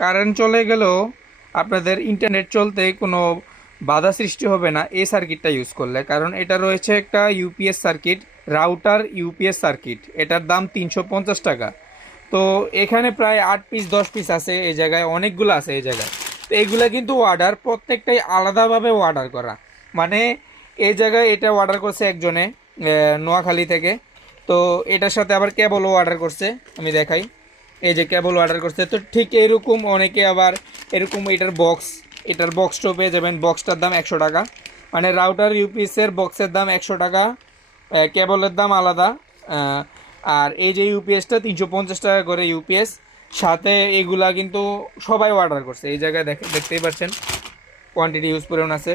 Current চলে গেলেও আপনাদের ইন্টারনেট চলতে কোনো বাধা সৃষ্টি হবে না এই সার্কিটটা ইউজ করলে, কারণ এটা রয়েছে একটা UPS circuit, router UPS circuit. এটার দাম 350 টাকা। তো এখানে প্রায় 8 পিস 10 পিস আছে, এই জায়গায় অনেকগুলো আছে এই জায়গায়। তো এইগুলা কিন্তু অর্ডার প্রত্যেকটাই আলাদাভাবে অর্ডার করা। মানে এই জায়গায় এটা অর্ডার করছে একজনে নোয়াখালী থেকে। তো এটার সাথে আবার কেবলও অর্ডার করছে, আমি দেখাই। এই যে কেবল অর্ডার করছে, তো ঠিক এরকম অনেকে আবার এরকম এটার বক্সটাও পেয়ে যাবেন। বক্সটার দাম 100 টাকা, মানে রাউটার ইউপিএসের বক্সের দাম 100 টাকা, কেবলের দাম আলাদা। আহ, আর এই যে ইউপিএসটা 350 টাকা করে ইউপিএস, সাথে এগুলা কিন্তু সবাই অর্ডার করছে। এই জায়গায় দেখতেই পাচ্ছেন কোয়ান্টিটি ইউজ পরিমাণ আছে।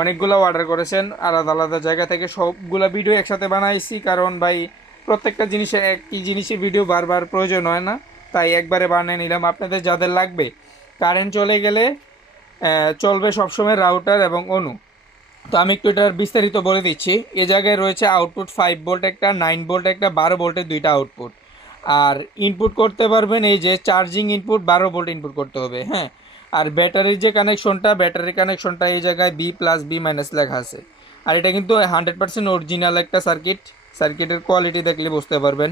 অনেকগুলো অর্ডার করেছেন আলাদা আলাদা জায়গা থেকে, সবগুলা ভিডিও একসাথে বানাইছি, কারণ ভাই প্রত্যেকটা জিনিসে একই জিনিসের ভিডিও বারবার প্রয়োজন হয় না, তাই একবারে বানিয়ে নিলাম। আপনাদের যাদের লাগবে, কারেন্ট চলে গেলে চলবে সবসময় রাউটার এবং অনু। তো আমি একটু এটার বিস্তারিত বলে দিচ্ছি। এ জায়গায় রয়েছে আউটপুট 5 ভোল্ট একটা, 9 ভোল্ট একটা, 12 ভোল্টের দুইটা আউটপুট। আর ইনপুট করতে পারবেন এই যে চার্জিং ইনপুট 12 ভোল্ট ইনপুট করতে হবে, হ্যাঁ। আর ব্যাটারির যে কানেকশনটা, ব্যাটারি কানেকশনটা এই জায়গায় B+B- লেখা আছে। আর এটা কিন্তু 100% অরিজিনাল একটা সার্কিট। সার্কিটের কোয়ালিটি দেখলে বুঝতে পারবেন।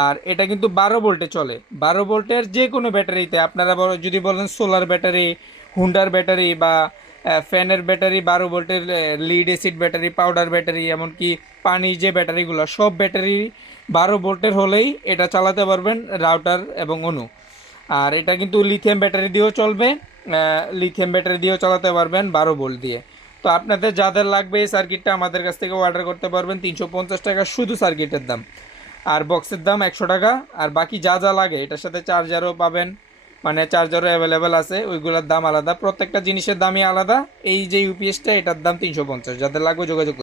আর এটা কিন্তু 12 ভোল্টে চলে। 12 ভোল্টের যে কোনো ব্যাটারিতে আপনারা যদি বলেন সোলার ব্যাটারি, হুন্ডার ব্যাটারি বা ফ্যানের ব্যাটারি, 12 ভোল্টের lead acid battery, powder battery, এমনকি পানির যে ব্যাটারিগুলো, সব ব্যাটারি 12 ভোল্টের হলেই এটা চালাতে পারবেন রাউটার এবং অনু। আর এটা কিন্তু লিথিয়াম ব্যাটারি দিয়েও চলবে, লিথিয়াম ব্যাটারি দিয়েও চালাতে পারবেন 12 ভোল্ট দিয়ে। তো আপনাদের যাদের লাগবে এই সার্কিটটা আমাদের কাছ থেকে অর্ডার করতে পারবেন। 350 টাকা শুধু সার্কিটের দাম, আর বক্সের দাম 100 টাকা। আর বাকি যা যা লাগে এটার সাথে চার্জারও পাবেন, মানে চার্জারও অ্যাভেলেবেল আছে, ওইগুলোর দাম আলাদা, প্রত্যেকটা জিনিসের দামই আলাদা। এই যে ইউপিএসটা, এটার দাম 350। যাদের লাগবে যোগাযোগ করুন।